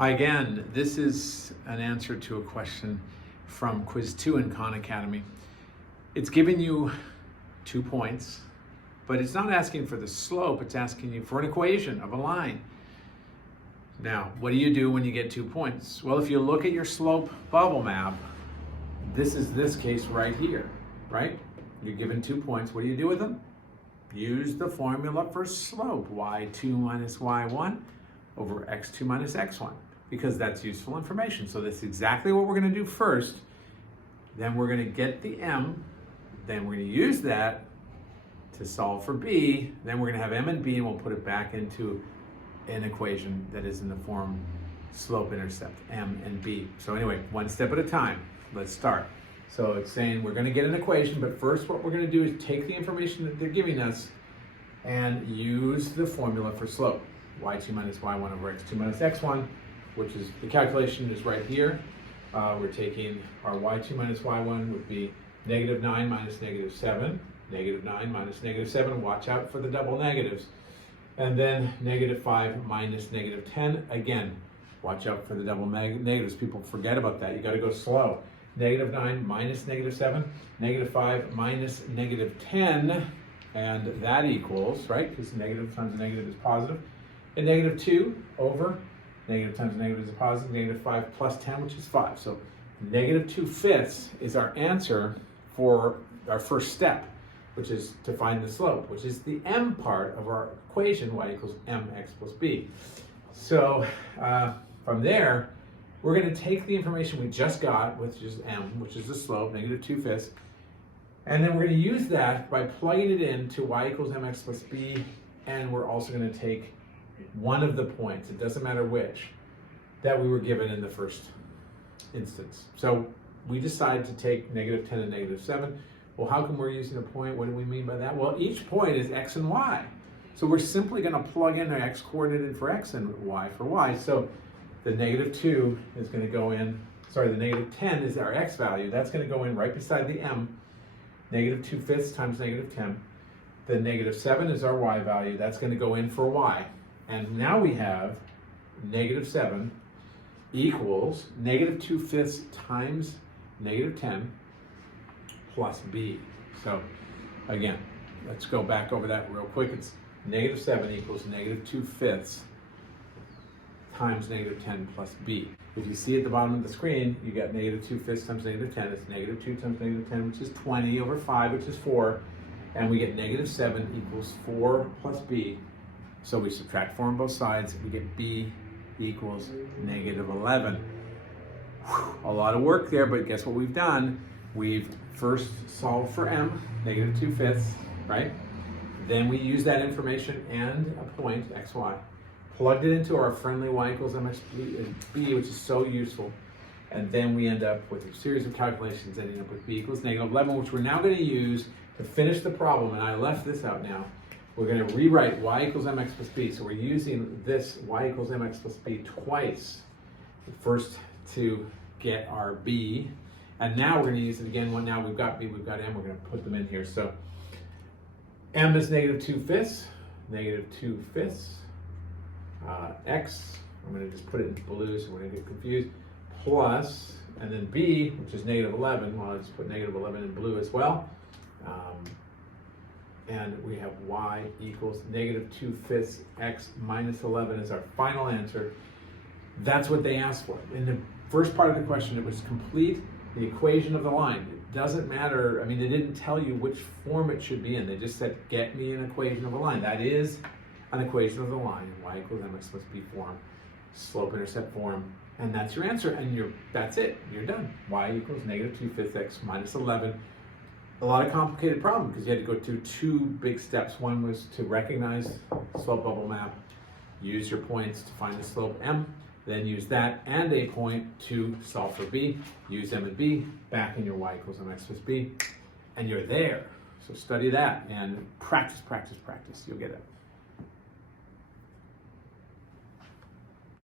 Hi again. This is an answer to a question from Quiz 2 in Khan Academy. It's giving you 2 points, but it's not asking for the slope, it's asking you for an equation of a line. Now, what do you do when you get 2 points? Well, if you look at your slope bubble map, this is this case right here, right? You're given 2 points. What do you do with them? Use the formula for slope, y2 minus y1 over x2 minus x1, because that's useful information. So that's exactly what we're going to do first. Then we're going to get the m, then we're going to use that to solve for b, then we're going to have m and b, and we'll put it back into an equation that is in the form slope-intercept, m and b. So anyway, one step at a time. Let's start. So it's saying we're going to get an equation, but first what we're going to do is take the information that they're giving us and use the formula for slope, y2 minus y1 over x2 minus x1, which is, the calculation is right here. We're taking our y2 minus y1 would be -9 minus -7, -9 minus -7, watch out for the double negatives. And then -5 minus -10, again, watch out for the double negatives. People forget about that, you gotta go slow. -9 minus -7, -5 minus -10, and that equals, right, because negative times negative is positive, and -2 over negative times negative is a positive, -5 plus 10, which is 5. So -2/5 is our answer for our first step, which is to find the slope, which is the m part of our equation, y equals mx plus b. So from there, we're going to take the information we just got, which is m, which is the slope, -2/5, and then we're going to use that by plugging it into y equals mx plus b, and we're also going to take one of the points, it doesn't matter which, that we were given in the first instance. So we decided to take -10 and -7. Well, how come we're using a point? What do we mean by that? Well, each point is x and y. So we're simply going to plug in the x coordinate for x and y for y. So the -2 is going to go in, sorry, the -10 is our x value. That's going to go in right beside the m, -2/5 times -10. The -7 is our y value. That's going to go in for y. And now we have -7 equals -2/5 times -10 plus b. So again, let's go back over that real quick. It's -7 equals -2/5 times -10 plus b. If you see at the bottom of the screen, you got -2/5 times -10. It's -2 times -10, which is 20 over 5, which is 4. And we get -7 equals 4 plus b. So we subtract 4 on both sides, we get b equals -11. Whew, a lot of work there, but guess what we've done? We've first solved for m, -2/5, right? Then we use that information and a point, x, y, plugged it into our friendly y equals mx b, which is so useful. And then we end up with a series of calculations ending up with b equals -11, which we're now going to use to finish the problem. And I left this out now. We're going to rewrite y equals mx plus b. So we're using this y equals mx plus b twice. First to get our b, and now we're going to use it again. Well, now we've got b, we've got m, we're going to put them in here. So m is -2/5, -2/5, x, I'm going to just put it in blue so we're going to get confused, plus, and then b, which is -11, well, I'll just put -11 in blue as well. And we have y equals -2/5 x minus 11 is our final answer. That's what they asked for. In the first part of the question, it was complete the equation of the line. It doesn't matter, I mean, they didn't tell you which form it should be in. They just said, get me an equation of a line. That is an equation of the line, y equals mx plus b form, slope-intercept form, and that's your answer, and that's it, you're done. Y equals -2/5 x minus 11. A lot of complicated problem because you had to go through 2 big steps. One was to recognize slope bubble map, use your points to find the slope m, then use that and a point to solve for b, use m and b, back in your y equals mx plus b, and you're there. So study that and practice, practice, practice. You'll get it.